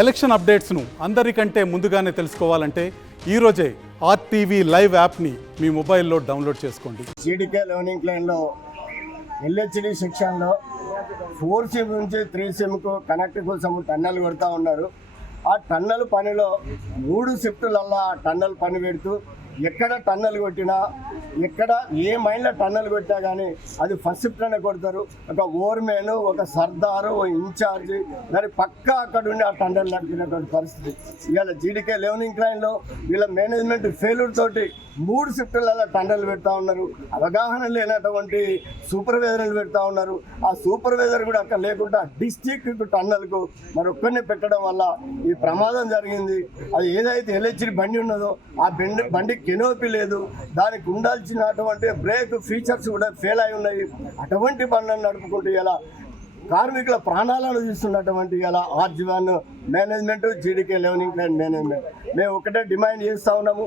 Election అప్డేట్స్ను అందరికంటే ముందుగానే తెలుసుకోవాలంటే ఈరోజే ఆర్టీవీ లైవ్ యాప్ని మీ మొబైల్లో డౌన్లోడ్ చేసుకోండి. జీడీకే లెర్నింగ్ ప్లాన్లో ఎల్హెచ్డి సెక్షన్లో 4 సిమ్ నుంచి 3 సిమ్కు కనెక్ట్ కోసం టన్నెల్ కొడతా ఉన్నారు. ఆ టన్నెల్ పనిలో 3 షిఫ్టులల్లా టన్నెల్ పని పెడుతూ ఎక్కడ టన్నెల్ కొట్టినా ఎక్కడ ఏ మైండ్లో టన్నెల్ కొట్టినా కానీ అది ఫస్ట్ షిఫ్ట్లోనే కొడతారు. ఒక ఓవర్మెన్, ఒక సర్దారు, ఒక ఇన్ఛార్జి దాని పక్కా అక్కడ ఉండి ఆ టన్నెల్ నడిపినటువంటి పరిస్థితి. ఇవాళ జీడీకే లెర్నింగ్ ప్లాన్లో వీళ్ళ మేనేజ్మెంట్ ఫెయిల్యూర్ తోటి 3 షిఫ్టులలో టన్నెల్ పెడతా ఉన్నారు. అవగాహన లేనటువంటి సూపర్వైజర్లు పెడతా ఉన్నారు. ఆ సూపర్వైజర్ కూడా అక్కడ లేకుండా డిస్ట్రిక్ట్ టన్నెల్కు మరొక్కరిని పెట్టడం వల్ల ఈ ప్రమాదం జరిగింది. అది ఏదైతే ఎల్హెచ్డి బండి ఉన్నదో ఆ బండి కెనోపీ లేదు, దానికి ఉండాల్సినటువంటి బ్రేక్ ఫీచర్స్ కూడా ఫెయిల్ అయి ఉన్నాయి. అటువంటి బండ్లను నడుపుకుంటూ ఇలా కార్మికుల ప్రాణాలను తీస్తున్నటువంటి ఇలా RG one management, GDK learning plan management మేము ఒకటే డిమాండ్ చేస్తూ ఉన్నాము.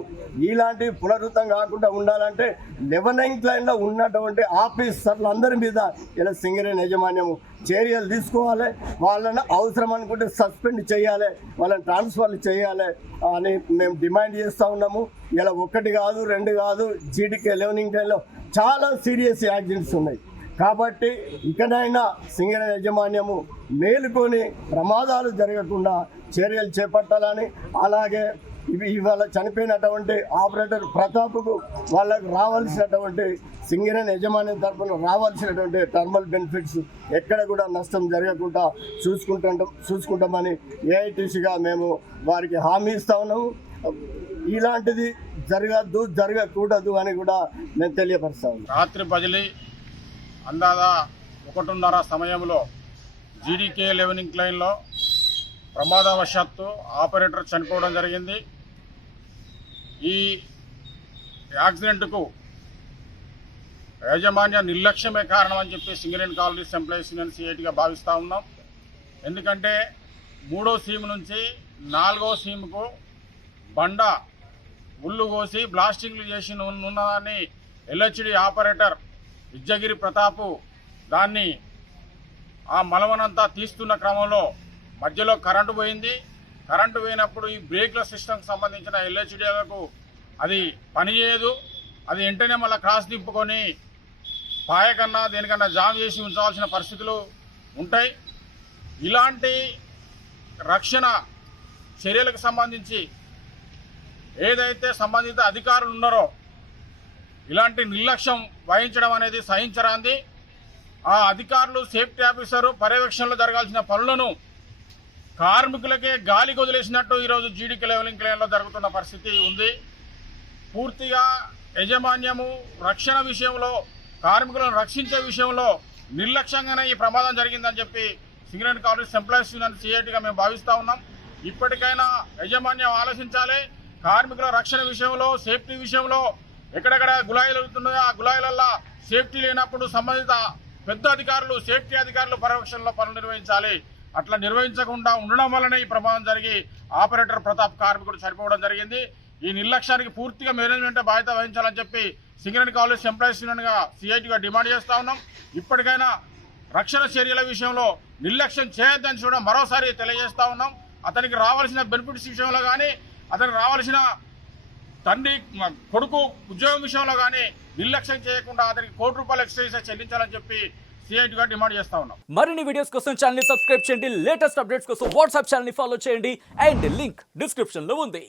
ఇలాంటి పునరుద్ధం కాకుండా ఉండాలంటే లెర్నింగ్ ప్లాన్లో ఉన్నటువంటి ఆఫీసర్లందరి మీద ఇలా సింగరేణి యాజమాన్యము చర్యలు తీసుకోవాలి. వాళ్ళని అవసరం అనుకుంటే సస్పెండ్ చేయాలి, వాళ్ళని ట్రాన్స్ఫర్లు చేయాలి అని మేము డిమాండ్ చేస్తూ ఉన్నాము. ఇలా 1 కాదు 2 కాదు, జీడీకే లెర్నింగ్ ప్లాన్లో చాలా సీరియస్ యాక్సిడెంట్స్ ఉన్నాయి. కాబట్టి ఇకనైనా సింగరేణి యాజమాన్యము మేలుకొని ప్రమాదాలు జరగకుండా చర్యలు చేపట్టాలని, అలాగే ఇవాళ చనిపోయినటువంటి ఆపరేటర్ ప్రతాప్కు వాళ్ళకు రావాల్సినటువంటి సింగరేణి యాజమాన్యం తరఫున రావాల్సినటువంటి టర్మల్ బెనిఫిట్స్ ఎక్కడ కూడా నష్టం జరగకుండా చూసుకుంటామని ఏఐటీసీగా మేము వారికి హామీ ఇస్తా ఉన్నాము. ఇలాంటిది జరగకూడదు అని కూడా మేము తెలియపరుస్తాము. రాత్రి బదిలీ అందాదా 1:30 సమయంలో జీడీకే లెర్నింగ్ లైన్లో ప్రమాదవశాత్తు ఆపరేటర్ చనిపోవడం జరిగింది. ఈ యాక్సిడెంట్కు యాజమాన్య నిర్లక్ష్యమే కారణం అని చెప్పి సింగరేణి కాలనీస్ ఎంప్లాయీస్ యూనియన్ సిఐటిగా భావిస్తూ ఉన్నాం. ఎందుకంటే 3వ సీమ్ నుంచి 4వ సీమ్కు బండ ఉల్లు కోసి బ్లాస్టింగ్లు చేసి ఉన్నదాన్ని ఎల్హెచ్డి ఆపరేటర్ విద్యగిరి ప్రతాపు దాన్ని ఆ మలవనంతా తీస్తున్న క్రమంలో మధ్యలో కరెంటు పోయింది. కరెంటు పోయినప్పుడు ఈ బ్రేక్ల సిస్టమ్కి సంబంధించిన ఎల్హెచ్డీలకు అది పనిచేయదు. అది వెంటనే మళ్ళీ క్రాస్ దింపుకొని పాయకన్నా దేనికన్నా జామ్ చేసి ఉంచవలసిన పరిస్థితులు ఉంటాయి. ఇలాంటి రక్షణ చర్యలకు సంబంధించి ఏదైతే సంబంధిత అధికారులు ఉన్నారో ఇలాంటి నిర్లక్ష్యం వహించడం అనేది సహించరాంది. ఆ అధికారులు, సేఫ్టీ ఆఫీసరు పర్యవేక్షణలో జరగాల్సిన పనులను కార్మికులకే గాలికి వదిలేసినట్టు ఈరోజు జీడీకే లెర్నింగ్ ప్లాన్లో జరుగుతున్న పరిస్థితి ఉంది. పూర్తిగా యాజమాన్యము రక్షణ విషయంలో, కార్మికులను రక్షించే విషయంలో నిర్లక్ష్యంగానే ఈ ప్రమాదం జరిగిందని చెప్పి సింగరేణి కాలనీస్ ఎంప్లాయీస్ యూనియన్ సిఐటిగా మేము భావిస్తూ ఉన్నాం. ఇప్పటికైనా యాజమాన్యం ఆలోచించాలి. కార్మికుల రక్షణ విషయంలో, సేఫ్టీ విషయంలో ఎక్కడెక్కడ గులాయిలు అవుతున్నాయో ఆ గులాయిలల్లో సేఫ్టీ లేనప్పుడు సంబంధిత పెద్ద అధికారులు, సేఫ్టీ అధికారులు పర్యవేక్షణలో పనులు నిర్వహించాలి. అట్లా నిర్వహించకుండా ఉండడం వల్లనే ఈ ప్రమాదం జరిగి ఆపరేటర్ ప్రతాప్ కార్మికుడు చనిపోవడం జరిగింది. ఈ నిర్లక్ష్యానికి పూర్తిగా మేనేజ్మెంట్ బాధ్యత వహించాలని చెప్పి సింగరేణి కాలనీస్ ఎంప్లాయీస్ యూనియన్గా సిఐటిగా డిమాండ్ చేస్తూ ఉన్నాం. ఇప్పటికైనా రక్షణ చర్యల విషయంలో నిర్లక్ష్యం చేయొద్దని కూడా మరోసారి తెలియజేస్తూ ఉన్నాం. అతనికి రావాల్సిన బెనిఫిట్స్ విషయంలో కానీ, అతనికి రావాల్సిన తండ్రి కొడుకు ఉద్యోగం విషయంలో కానీ నిర్లక్ష్యం చేయకుండా అతనికి ₹1 ఎక్స్ట్రా చెల్లించాలని చెప్పి సిఐటిగా డిమాండ్ చేస్తా ఉన్నాం. మరిన్ని వీడియోస్ కోసం ఛానల్ ని సబ్స్క్రైబ్ చేయండి. లేటెస్ట్ అప్డేట్స్ కోసం వాట్సాప్ ఛానల్ ని ఫాలో చేయండి. అండ్ లింక్ డిస్క్రిప్షన్ లో ఉంది.